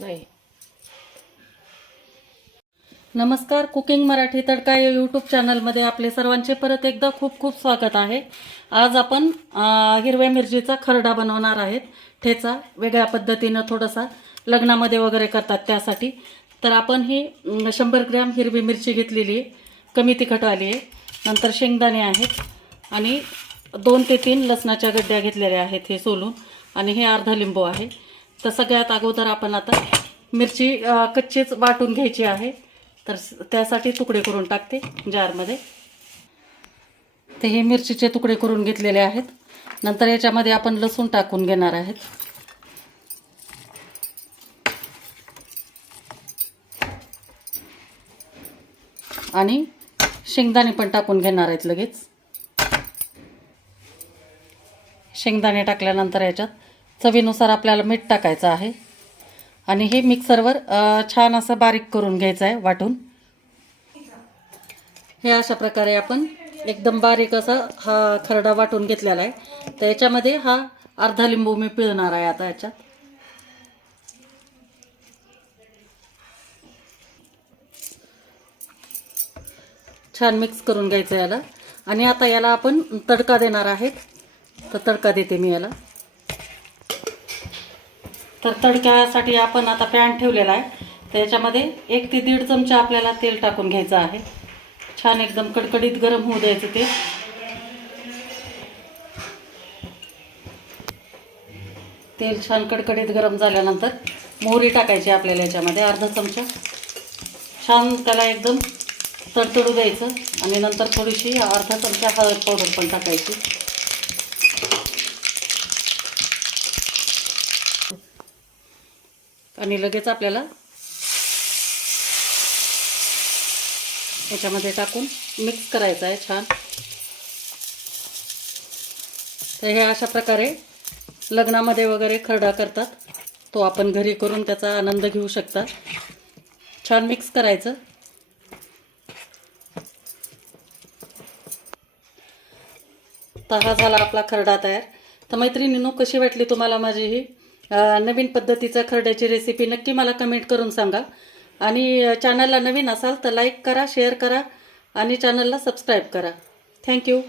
नाही. नमस्कार कुकिंग मराठी तडका या यूट्यूब चॅनलमध्ये आपले सर्वांचे परत एकदा खूप खूप स्वागत आहे. आज आपण हिरव्या मिरचीचा खरडा बनवणार आहेत. ठेचा वेगळ्या पद्धतीनं थोडासा लग्नामध्ये वगैरे करतात त्यासाठी. तर आपण ही शंभर ग्रॅम हिरवी मिरची घेतलेली आहे. कमी तिखटवाली आहे. नंतर शेंगदाणे आहेत. आणि दोन ते तीन लसणाच्या गड्ड्या घेतलेल्या आहेत हे सोलून. आणि हे अर्धा लिंबू आहे. तर सगळ्यात अगोदर आपण आता मिरची कच्चीच वाटून घ्यायची आहे. तर त्यासाठी तुकडे करून टाकते जारमध्ये. ते हे मिरचीचे तुकडे करून घेतलेले आहेत. नंतर याच्यामध्ये आपण लसूण टाकून घेणार आहेत. आणि शेंगदाणे पण टाकून घेणार आहेत लगेच. शेंगदाणे टाकल्यानंतर याच्यात चवीनुसार आपल्याला मीठ टाकायचं आहे. आणि हे मिक्सरवर छान असं बारीक करून घ्यायचं आहे वाटून. हे अशा प्रकारे आपण एकदम बारीक असा हा खरडा वाटून घेतलेला आहे. तर याच्यामध्ये हा अर्धा लिंबू मी पिळणार आहे आता याच्यात. छान मिक्स करून घ्यायचं याला. आणि आता याला आपण तडका देणार आहेत. तर तडका देते मी याला. तर तडक्यासाठी आपण आता पॅन ठेवलेला आहे. तर याच्यामध्ये एक ते दीड चमचा आपल्याला तेल टाकून घ्यायचं आहे. छान एकदम कडकडीत गरम होऊ द्यायचं ते तेल छान कडकडीत गरम झाल्यानंतर मोहरी टाकायची आपल्याला याच्यामध्ये अर्धा चमचा. छान त्याला एकदम तडतडू द्यायचं. आणि नंतर थोडीशी अर्धा चमचा हळद पावडर पण टाकायची. आणि लगेच आपल्याला याच्यामध्ये टाकून मिक्स करायचं आहे छान. तर हे अशा प्रकारे लग्नामध्ये वगैरे खरडा करतात. तो आपण घरी करून त्याचा आनंद घेऊ शकता. छान मिक्स करायचं. तर हा झाला आपला खरडा तयार. तर मैत्रिणीनो कशी वाटली तुम्हाला माझी ही नवीन पद्धतीचा खरड्याची रेसिपी नक्की मला कमेंट करून सांगा. आणि चॅनलला नवीन असाल तर लाईक करा शेअर करा आणि चॅनलला सबस्क्राईब करा. थँक्यू